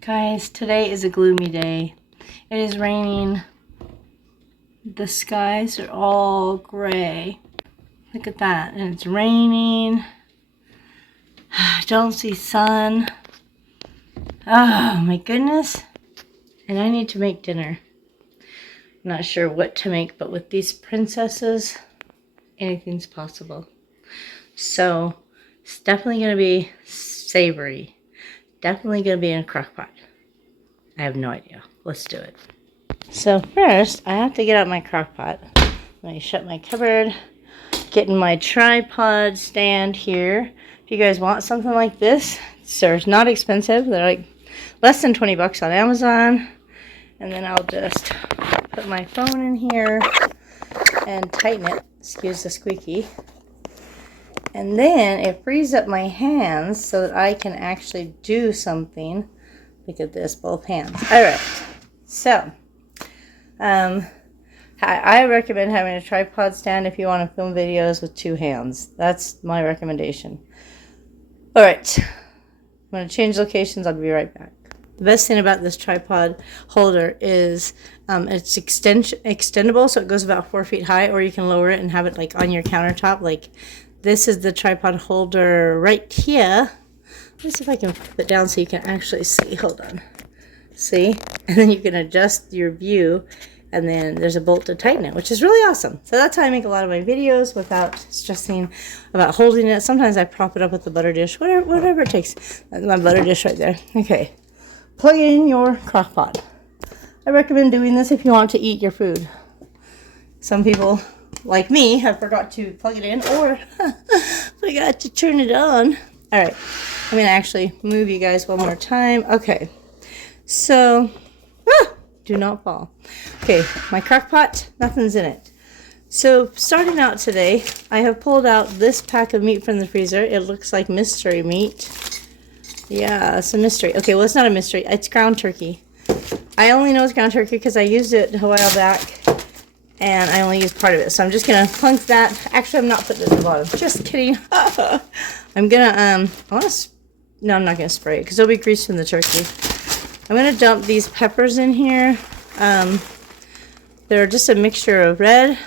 Guys, today is a gloomy day. It is raining. The skies are all gray. Look at that. And it's raining. I don't see sun. Oh my goodness. And I need to make dinner. I'm not sure what to make, but with these princesses, anything's possible. So it's definitely going to be savory. Definitely going to be in a crock pot. I have no idea. Let's do it. So first, I have to get out my crock pot. Let me shut my cupboard. Getting my tripod stand here. If you guys want something like this, it's not expensive. They're like less than 20 bucks on Amazon. And then I'll just put my phone in here and tighten it. Excuse the squeaky. And then it frees up my hands so that I can actually do something. Look at this, both hands. All right. So, I recommend having a tripod stand if you want to film videos with two hands. That's my recommendation. All right. I'm going to change locations. I'll be right back. The best thing about this tripod holder is it's extendable, so it goes about 4 feet high, or you can lower it and have it like on your countertop. Like this is the tripod holder right here. Let's see if I can flip it down so you can actually see. Hold on. See? And then you can adjust your view, and then there's a bolt to tighten it, which is really awesome. So that's how I make a lot of my videos without stressing about holding it. Sometimes I prop it up with the butter dish, whatever it takes. That's my butter dish right there. Okay. Plug in your crock pot. I recommend doing this if you want to eat your food. Some people, like me, have forgot to plug it in or forgot to turn it on. All right. I'm going to actually move you guys one more time. Okay. So, do not fall. Okay, my crock pot, nothing's in it. So, starting out today, I have pulled out this pack of meat from the freezer. It looks like mystery meat. Yeah, it's a mystery. Okay, well, it's not a mystery. It's ground turkey. I only know it's ground turkey because I used it a while back, and I only used part of it. So, I'm just going to plunk that. Actually, I'm not putting it in the bottom. Just kidding. I'm going to, no, I'm not going to spray it because it'll be greased from the turkey. I'm going to dump these peppers in here. They're just a mixture of red,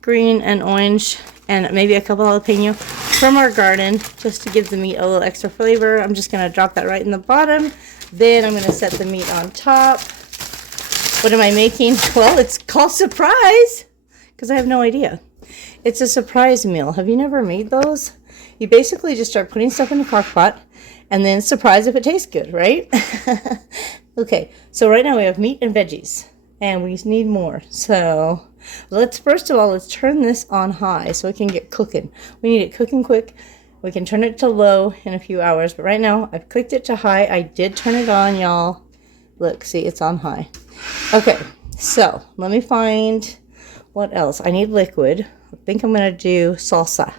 green, and orange, and maybe a couple jalapeno from our garden, just to give the meat a little extra flavor. I'm just going to drop that right in the bottom. Then I'm going to set the meat on top. What am I making? Well, it's called surprise, because I have no idea. It's a surprise meal. Have you never made those? You basically just start putting stuff in the crock pot, and then surprise if it tastes good, right? Okay, so right now we have meat and veggies, and we need more. So first of all, let's turn this on high so it can get cooking. We need it cooking quick. We can turn it to low in a few hours, but right now I've clicked it to high. I did turn it on, y'all. Look, see, it's on high. Okay, so let me find what else. I need liquid. I think I'm going to do salsa,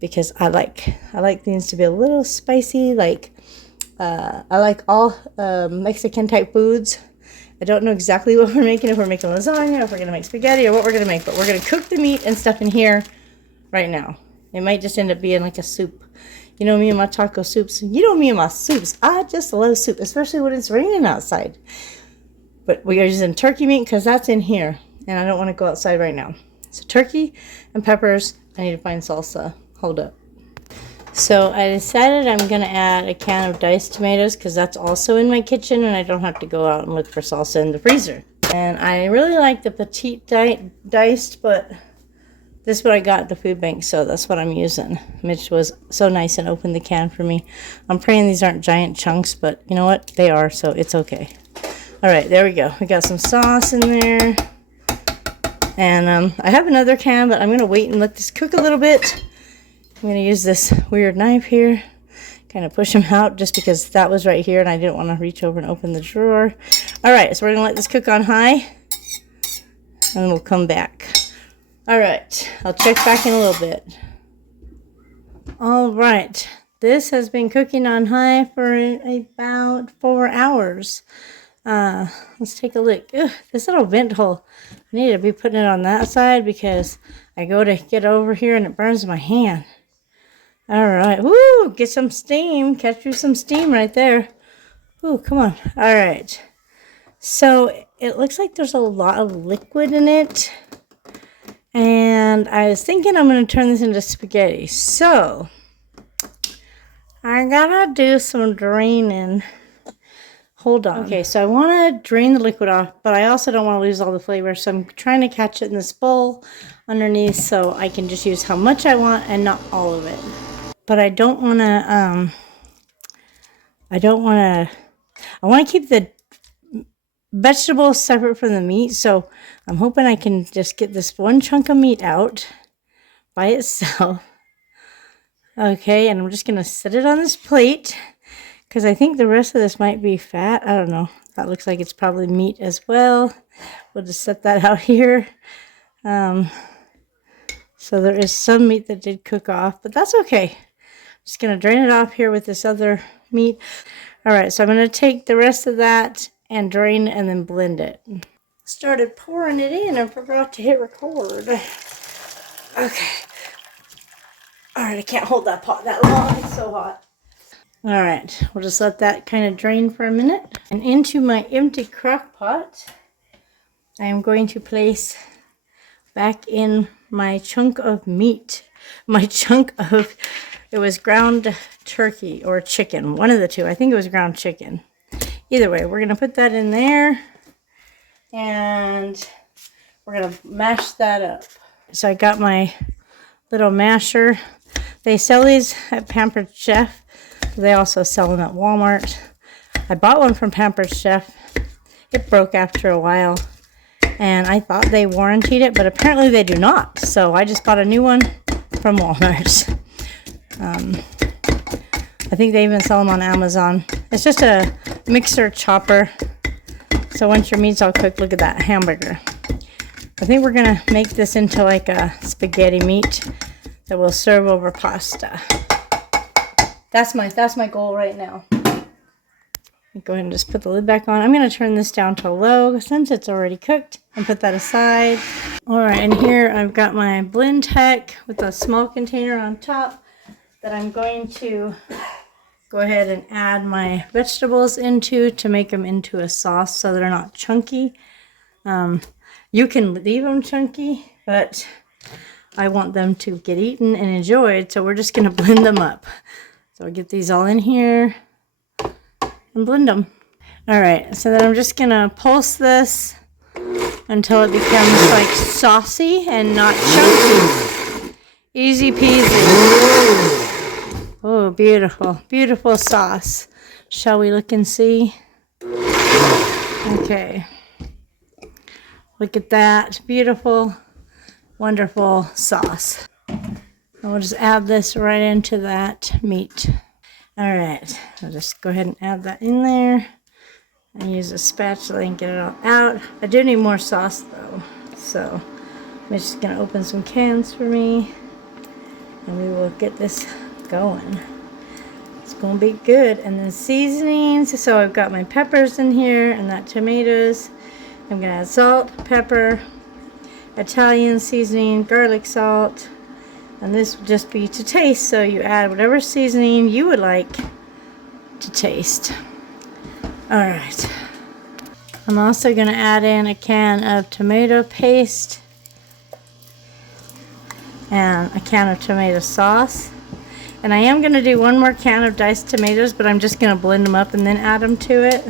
because I like things to be a little spicy. Like I like all Mexican type foods. I don't know exactly what we're making, if we're making lasagna, if we're gonna make spaghetti, or what we're gonna make, but we're gonna cook the meat and stuff in here right now. It might just end up being like a soup. You know me and my taco soups. You know me and my soups. I just love soup, especially when it's raining outside. But we are using turkey meat because that's in here, and I don't want to go outside right now. So turkey and peppers. I need to find salsa. Hold up. So I decided I'm going to add a can of diced tomatoes because that's also in my kitchen, and I don't have to go out and look for salsa in the freezer. And I really like the petite diced, but this is what I got at the food bank, so that's what I'm using. Mitch was so nice and opened the can for me. I'm praying these aren't giant chunks, but you know what? They are, so it's okay. All right, there we go. We got some sauce in there. And I have another can, but I'm going to wait and let this cook a little bit. I'm going to use this weird knife here, kind of push them out just because that was right here and I didn't want to reach over and open the drawer. All right, so we're going to let this cook on high, and then we'll come back. All right, I'll check back in a little bit. All right, this has been cooking on high for about 4 hours. Let's take a look. Ugh, this little vent hole, I need to be putting it on that side because I go to get over here and it burns my hand. All right. Woo! Get some steam. Catch you some steam right there. Oh, come on. All right. So it looks like there's a lot of liquid in it. And I was thinking I'm going to turn this into spaghetti. So I gotta do some draining. Hold on. Okay, so I want to drain the liquid off, but I also don't want to lose all the flavor. So I'm trying to catch it in this bowl underneath so I can just use how much I want and not all of it. But I don't want to, I want to keep the vegetables separate from the meat. So I'm hoping I can just get this one chunk of meat out by itself. Okay, and I'm just going to set it on this plate because I think the rest of this might be fat. I don't know. That looks like it's probably meat as well. We'll just set that out here. So there is some meat that did cook off, but that's okay. Just going to drain it off here with this other meat. All right, so I'm going to take the rest of that and drain and then blend it. Started pouring it in and forgot to hit record. Okay. All right, I can't hold that pot that long. It's so hot. All right, we'll just let that kind of drain for a minute. And into my empty crock pot, I am going to place back in my chunk of meat. My chunk of, it was ground turkey or chicken, one of the two. I think it was ground chicken. Either way, we're going to put that in there and we're going to mash that up. So I got my little masher. They sell these at Pampered Chef. They also sell them at Walmart. I bought one from Pampered Chef. It broke after a while. And I thought they warrantied it, but apparently they do not. So I just bought a new one from Walmart. I think they even sell them on Amazon. It's just a mixer chopper. So once your meat's all cooked, look at that hamburger. I think we're going to make this into like a spaghetti meat that we'll serve over pasta. That's my goal right now. Go ahead and just put the lid back on. I'm going to turn this down to low since it's already cooked and put that aside. All right, and here I've got my blend tech with a small container on top that I'm going to go ahead and add my vegetables into to make them into a sauce so they're not chunky. You can leave them chunky, but I want them to get eaten and enjoyed, so we're just going to blend them up. So I'll get these all in here and blend them. All right, so then I'm just going to pulse this until it becomes like saucy and not chunky. Easy peasy. Oh, beautiful, beautiful sauce. Shall we look and see? Okay. Look at that, beautiful, wonderful sauce. And we'll just add this right into that meat. All right, I'll just go ahead and add that in there. And use a spatula and get it all out. I do need more sauce though. So Mitch is gonna open some cans for me. And we will get this going. It's gonna be good. And then seasonings. So I've got my peppers in here and that tomatoes. I'm gonna add salt, pepper, Italian seasoning, garlic salt. And this will just be to taste, so you add whatever seasoning you would like to taste. Alright. I'm also going to add in a can of tomato paste and a can of tomato sauce. And I am going to do one more can of diced tomatoes, but I'm just going to blend them up and then add them to it.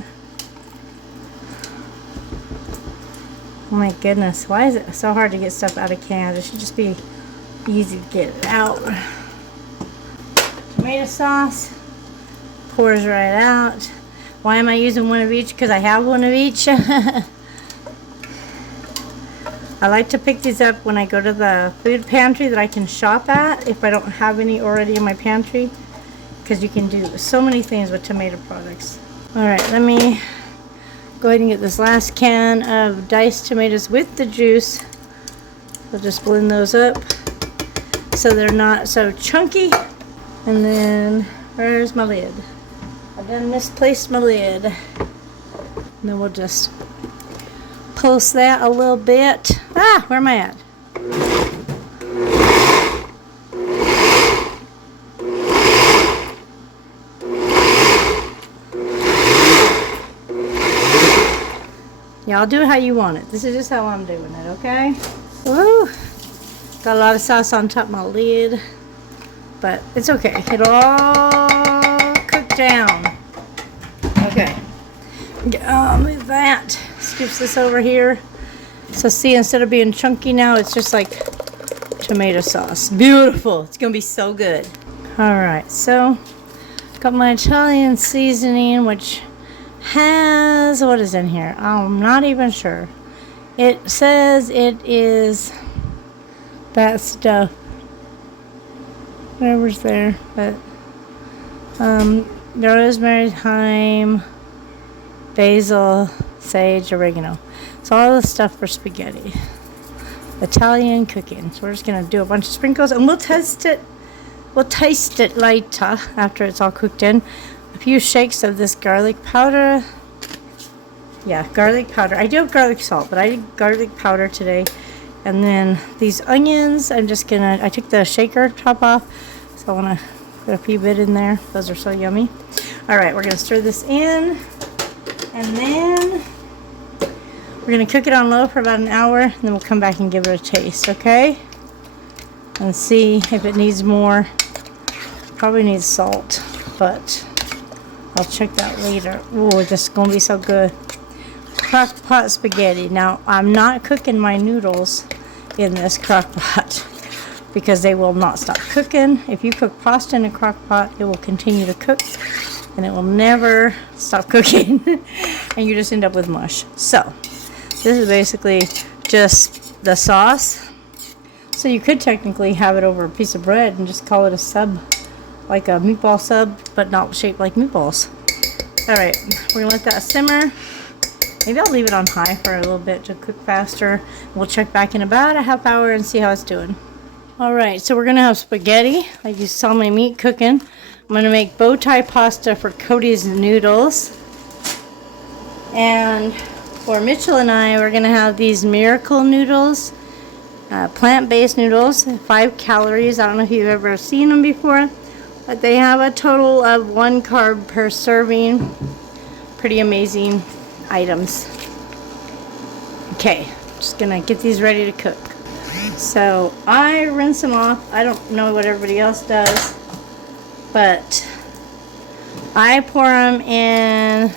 Oh my goodness, why is it so hard to get stuff out of cans? It should just be easy to get it out. Tomato sauce pours right out. Why am I using one of each? Because I have one of each. I like to pick these up when I go to the food pantry that I can shop at if I don't have any already in my pantry, because you can do so many things with tomato products. Alright, let me go ahead and get this last can of diced tomatoes with the juice. We'll just blend those up so they're not so chunky. And then, where's my lid? I done misplaced my lid. And then we'll just pulse that a little bit. Ah, where am I at? Y'all do it how you want it. This is just how I'm doing it, okay? Woo! Got a lot of sauce on top of my lid, but it's okay. It'll all cook down. Okay. Move that. Scoops this over here. So see, instead of being chunky now, it's just like tomato sauce. Beautiful. It's gonna be so good. Alright, so got my Italian seasoning, which has, what is in here? I'm not even sure. It says it is that stuff. Whatever's there. But rosemary, thyme, basil, sage, oregano. It's all the stuff for spaghetti. Italian cooking. So we're just gonna do a bunch of sprinkles and we'll test it. We'll taste it later after it's all cooked in. A few shakes of this garlic powder. Yeah, garlic powder. I do have garlic salt, but I did garlic powder today. And then these onions, I took the shaker top off, so I want to put a few bit in there. Those are so yummy. Alright, we're going to stir this in, and then we're going to cook it on low for about an hour, and then we'll come back and give it a taste, okay? And see if it needs more. Probably needs salt, but I'll check that later. Ooh, this is going to be so good. Crockpot spaghetti. Now, I'm not cooking my noodles in this crockpot because they will not stop cooking. If you cook pasta in a crockpot, it will continue to cook and it will never stop cooking and you just end up with mush. So, this is basically just the sauce. So you could technically have it over a piece of bread and just call it a sub, like a meatball sub, but not shaped like meatballs. Alright, we're going to let that simmer. Maybe I'll leave it on high for a little bit to cook faster. We'll check back in about a half hour and see how it's doing. Alright, so we're going to have spaghetti. I just saw my meat cooking. I'm going to make bow tie pasta for Codee's noodles. And for Mitchell and I, we're going to have these miracle noodles. Plant-based noodles, 5 calories. I don't know if you've ever seen them before. But they have a total of 1 carb per serving. Pretty amazing items. Okay, just gonna get these ready to cook. So I rinse them off. I don't know what everybody else does, but I pour them in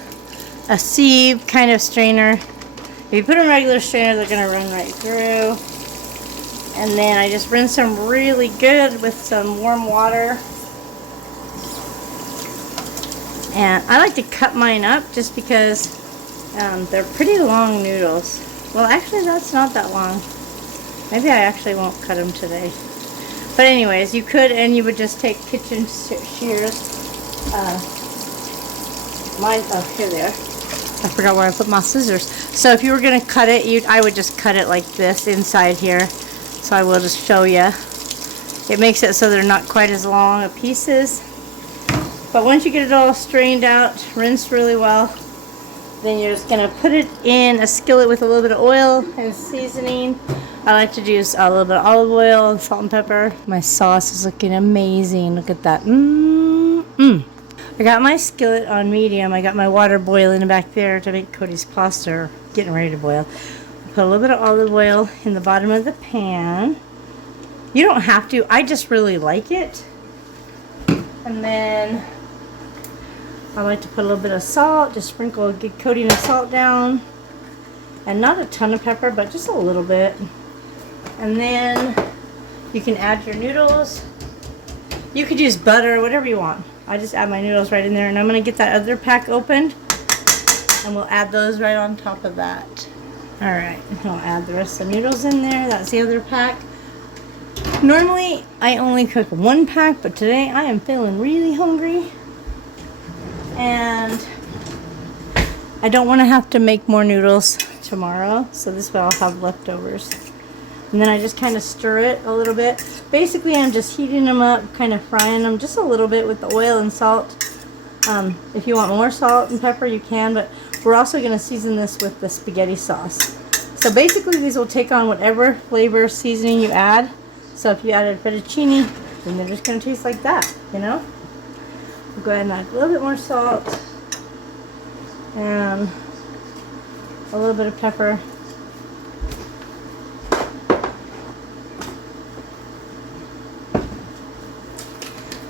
a sieve kind of strainer. If you put them in a regular strainer, they're gonna run right through. And then I just rinse them really good with some warm water. And I like to cut mine up just because they're pretty long noodles. Well, actually, that's not that long. Maybe I actually won't cut them today. But anyways, you could, and you would just take kitchen shears. Oh, here they are. I forgot where I put my scissors. So if you were going to cut it, I would just cut it like this inside here. So I will just show you. It makes it so they're not quite as long of pieces. But once you get it all strained out, rinsed really well, then you're just going to put it in a skillet with a little bit of oil and seasoning. I like to use a little bit of olive oil and salt and pepper. My sauce is looking amazing. Look at that. I got my skillet on medium. I got my water boiling back there to make Codee's pasta, or getting ready to boil. Put a little bit of olive oil in the bottom of the pan. You don't have to. I just really like it. And then I like to put a little bit of salt, just sprinkle a good coating of salt down. And not a ton of pepper, but just a little bit. And then you can add your noodles. You could use butter, whatever you want. I just add my noodles right in there. And I'm going to get that other pack opened. And we'll add those right on top of that. Alright, I'll add the rest of the noodles in there. That's the other pack. Normally, I only cook 1 pack, but today I am feeling really hungry. And I don't want to have to make more noodles tomorrow, so this way I'll have leftovers. And then I just kind of stir it a little bit. Basically, I'm just heating them up, kind of frying them just a little bit with the oil and salt. If you want more salt and pepper, you can, but we're also going to season this with the spaghetti sauce. So basically, these will take on whatever flavor seasoning you add. So if you added fettuccine, then they're just going to taste like that, you know? We'll go ahead and add a little bit more salt and a little bit of pepper.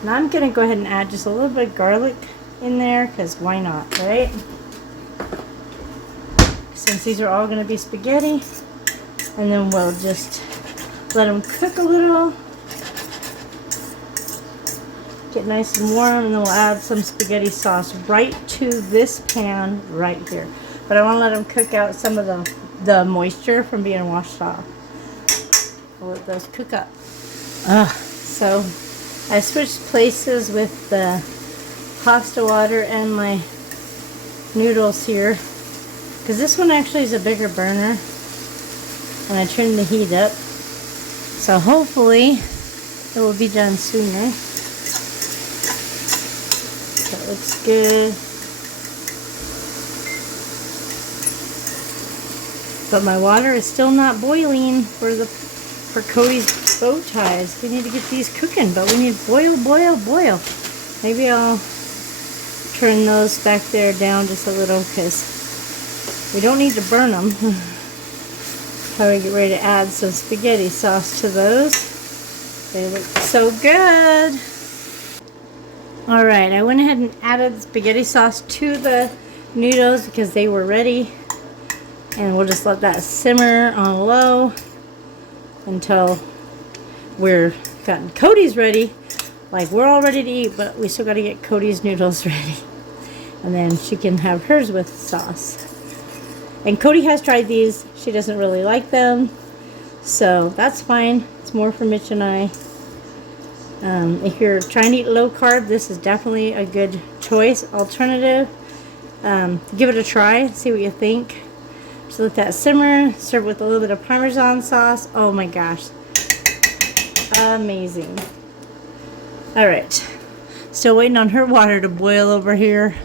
Now I'm going to go ahead and add just a little bit of garlic in there, because why not, right? Since these are all going to be spaghetti. And then we'll just let them cook a little. Get nice and warm, and then we'll add some spaghetti sauce right to this pan right here. But I want to let them cook out some of the moisture from being washed off. We'll let those cook up. So I switched places with the pasta water and my noodles here, because this one actually is a bigger burner, and I turned the heat up. So hopefully it will be done sooner. That looks good. But my water is still not boiling for Codee's bow ties. We need to get these cooking, but we need boil. Maybe I'll turn those back there down just a little, because we don't need to burn them. Probably get ready to add some spaghetti sauce to those. They look so good. Alright, I went ahead and added spaghetti sauce to the noodles because they were ready. And we'll just let that simmer on low until we're gotten Codee's ready. Like, we're all ready to eat, but we still got to get Codee's noodles ready. And then she can have hers with sauce. And Codee has tried these. She doesn't really like them. So that's fine. It's more for Mitch and I. If you're trying to eat low carb, this is definitely a good choice, alternative. Give it a try, see what you think. Just let that simmer, serve with a little bit of Parmesan sauce. Oh my gosh, amazing. Alright, still waiting on her water to boil over here.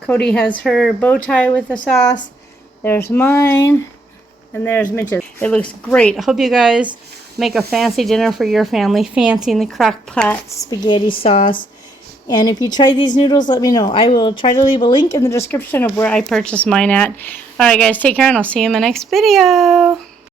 Codee has her bow tie with the sauce. There's mine, and there's Mitch's. It looks great. I hope you guys make a fancy dinner for your family. Fancy in the Crockpot spaghetti sauce. And if you try these noodles, let me know. I will try to leave a link in the description of where I purchased mine at. Alright guys, take care, and I'll see you in my next video.